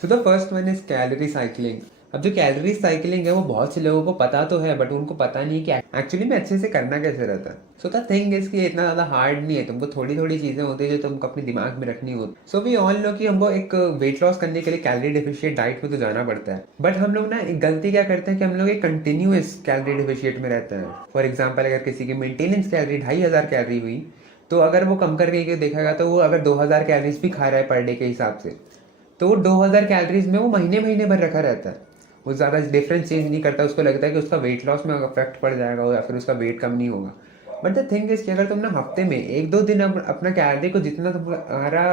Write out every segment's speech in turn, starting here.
So the first one is calorie cycling. अब जो calorie cycling है वो बहुत से लोगों को पता तो है, बट उनको पता नहीं कि एक्चुअली में अच्छे से करना कैसे रहता है। सो द थिंग इज कि इतना ज़्यादा हार्ड नहीं है, तुमको थोड़ी थोड़ी चीज़ें होती है जो तुमको अपने दिमाग में रखनी होती। सो वी ऑल नो कि हमको एक वेट लॉस करने के लिए कैलोरी डेफिशिएट डाइट में तो जाना पड़ता है, बट हम लोग ना एक गलती क्या करते हैं कि हम लोग एक कंटिन्यूस कैलोरी डेफिशिएट में रहते हैं। फॉर एग्जाम्पल, अगर किसी की मेंटेनेंस कैलोरी 2500 कैलोरी हुई, तो अगर वो कम करके देखेगा तो वो अगर 2000 कैलोरीज भी खा रहा है पर डे के हिसाब से, तो वो 2000 कैलोरीज में वो महीने महीने भर रखा रहता है। वो ज़्यादा डिफरेंस चेंज नहीं करता, उसको लगता है कि उसका वेट लॉस में अफेक्ट पड़ जाएगा या फिर उसका वेट कम नहीं होगा। बट द थिंग इज कि अगर तुम ना हफ्ते में एक दो दिन अपना कैलोरी को जितना तुम्हारा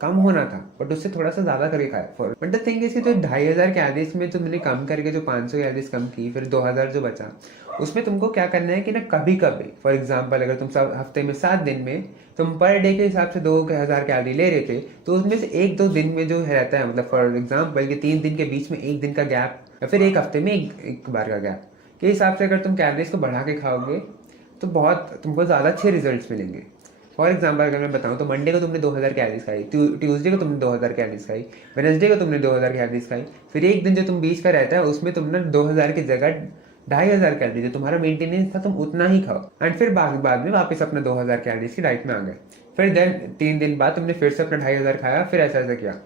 कम होना था बट उससे थोड़ा सा ज़्यादा करके खाया for, but the thing is कि जो 2500 कैलोरीज में तुमने कम करके जो 500 कैलोरीज कम की, फिर 2000 जो बचा, उसमें तुमको क्या करना है कि ना कभी कभी, फॉर एग्जाम्पल अगर तुम सब हफ्ते में 7 दिन में तुम पर डे के हिसाब से 2000 कैलोरी ले रहे थे, तो उसमें से एक दो दिन में जो रहता है, मतलब फॉर एग्जाम्पल कि 3 दिन के बीच में एक दिन का गैप या फिर एक हफ्ते में एक बार का गैप के हिसाब से अगर तुम कैलोरीज को बढ़ा के खाओगे तो बहुत तुमको ज़्यादा अच्छे रिजल्ट्स मिलेंगे। फॉर एग्जाम्पल अगर मैं बताऊँ तो मंडे को तुमने 2000 कैलोरीज खाई, ट्यूसडे को तुमने 2000 कैलोरीज खाई, वेडनेसडे को तुमने 2000 कैलोरीज खाई, फिर एक दिन जो तुम बीच का रहता है उसमें तुमने 2000 की जगह 2500 कैलोरी जो तुम्हारा मेंटेनेंस था तुम उतना ही खाओ, एंड फिर बाद में वापस अपना 2000 कैलोरीज की डाइट में आ गए। फिर देन 3 दिन बाद तुमने फिर से अपना 2500 खाया, फिर ऐसा ऐसा किया।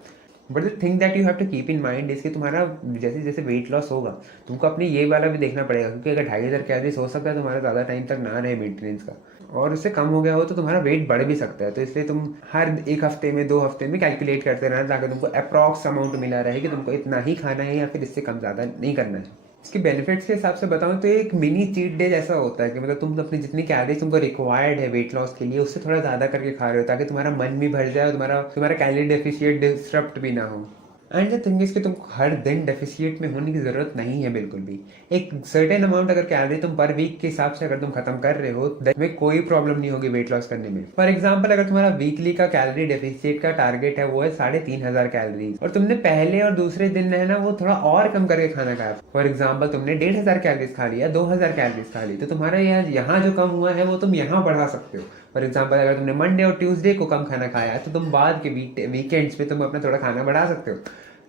But the thing that you have to keep in mind इसके तुम्हारा जैसे जैसे वेट लॉस होगा तुमको अपने ये वाला भी देखना पड़ेगा, क्योंकि अगर 2500 कैलोरीज हो सकता है तुम्हारा ज़्यादा टाइम तक ना रहे मेंटेनेंस का, और उससे कम हो गया हो तो तुम्हारा वेट बढ़ भी सकता है। तो इसलिए तुम हर एक हफ्ते में 2 हफ्ते में कैलकुलेट करते रहना ताकि तुमको अप्रॉक्स अमाउंट मिला रहे कि तुमको इतना ही खाना है या फिर इससे कम ज़्यादा नहीं करना है। इसके बेनिफिट्स के हिसाब से बताऊं तो एक मिनी चीट डे जैसा होता है कि मतलब तुम अपनी जितनी कैलोरीज तुमको रिक्वायर्ड है वेट लॉस के लिए उससे थोड़ा ज़्यादा करके खा रहे हो ताकि तुम्हारा मन भी भर जाए और तुम्हारा तुम्हारा कैलोरी डेफिशिएट डिस्टर्ब भी ना हो। एंड द थिंग इज कि तुमको हर दिन डेफिशिएट में होने की ज़रूरत नहीं है बिल्कुल भी। एक सर्टेन अमाउंट अगर कैलोरी तुम पर वीक के हिसाब से अगर तुम खत्म कर रहे हो then में कोई प्रॉब्लम नहीं होगी वेट लॉस करने में। फॉर एग्जाम्पल अगर तुम्हारा वीकली का कैलोरी डेफिशिएट का टारगेट है वो है 3500 कैलोरी, और तुमने पहले और दूसरे दिन है ना वो थोड़ा और कम करके खाना खाया, फॉर एग्जाम्पल तुमने 1500 कैलोरीज खा लिया, 2000 कैलोरीज खा ली, तो तुम्हारा यहाँ जो कम हुआ है वो तुम यहाँ बढ़ा सकते हो। फॉर एग्जाम्पल अगर तुमने मंडे और ट्यूसडे को कम खाना खाया है तो तुम बाद के वीकेंड्स पे तुम अपना थोड़ा खाना बढ़ा सकते हो,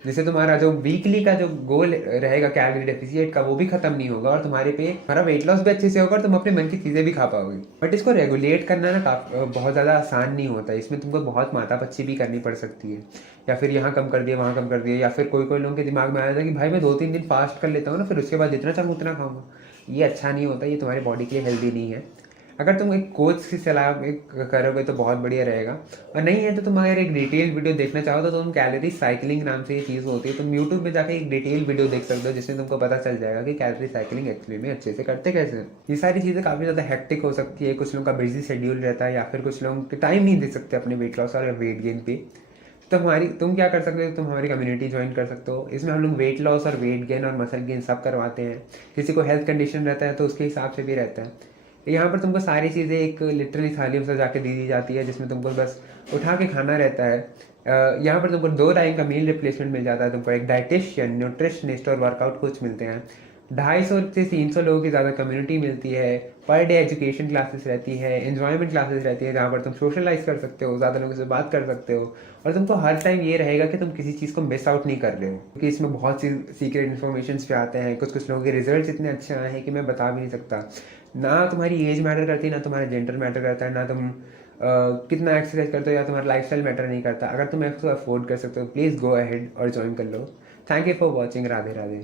जिससे तुम्हारा जो वीकली का जो गोल रहेगा कैलोरी डेफिशिएट का वो भी खत्म नहीं होगा और तुम्हारा वेट लॉस भी अच्छे से होगा और तुम अपने मन की चीज़ें भी खा पाओगे। बट इसको रेगुलेट करना ना बहुत ज़्यादा आसान नहीं होता, इसमें तुमको बहुत माथापच्ची भी करनी पड़ सकती है, या फिर यहाँ कम कर दिया वहाँ कम कर दिया, या फिर कोई कोई लोगों के दिमाग में आया था कि भाई मैं 2-3 दिन फास्ट कर लेता हूँ ना फिर उसके बाद जितना चाहूँ उतना खाऊंगा। ये अच्छा नहीं होता, ये तुम्हारी बॉडी के लिए हेल्दी नहीं है। अगर तुम एक कोच की सलाह करोगे तो बहुत बढ़िया रहेगा, और नहीं है तो तुम अगर एक डिटेल वीडियो देखना चाहो तो तुम कैलोरी साइकिलिंग नाम से ये चीज़ होती है, तुम यूट्यूब में जाकर एक डिटेल वीडियो देख सकते हो जिसमें तुमको पता चल जाएगा कि कैलोरी साइकिलिंग एक्चुअली में अच्छे से करते कैसे हैं। ये सारी चीज़ें काफ़ी ज़्यादा हेक्टिक हो सकती है, कुछ लोगों का बिजी शेड्यूल रहता है या फिर कुछ लोग टाइम नहीं दे सकते अपने वेट लॉस और वेट गेन पे। तो तुम क्या कर सकते हो, तुम हमारी कम्युनिटी ज्वाइन कर सकते हो। इसमें हम लोग वेट लॉस और वेट गेन और मसल गेन सब करवाते हैं। किसी को हेल्थ कंडीशन रहता है तो उसके हिसाब से भी रहता है। यहाँ पर तुमको सारी चीज़ें एक लिटरली थाली में सजा के दी दी जाती है जिसमें तुमको बस उठा के खाना रहता है। यहाँ पर तुमको 2 टाइम का मील रिप्लेसमेंट मिल जाता है, तुमको एक डाइटिशियन, न्यूट्रिशनिस्ट और वर्कआउट कोच मिलते हैं। 250 से 300 लोगों की ज़्यादा कम्युनिटी मिलती है। पर डे एजुकेशन क्लासेस रहती है, एंजॉयमेंट क्लासेस रहती है जहाँ पर तुम सोशलाइज कर सकते हो, ज़्यादा लोगों से बात कर सकते हो, और तुमको हर टाइम ये रहेगा कि तुम किसी चीज़ को मिस आउट नहीं कर रहे हो, क्योंकि इसमें बहुत सी सीक्रेट इन्फॉर्मेशन पे आते हैं। कुछ कुछ लोगों के रिजल्ट इतने अच्छे आए हैं कि मैं बता भी नहीं सकता। ना तुम्हारी एज मैटर करती, ना तुम्हारा जेंडर मैटर करता है, ना तुम कितना एक्सरसाइज करते हो या तुम्हारा लाइफस्टाइल मैटर नहीं करता। अगर तुम इसको अफोर्ड कर सकते हो प्लीज़ गो अहेड और ज्वाइन कर लो। Thank you for watching. Radhe Radhe.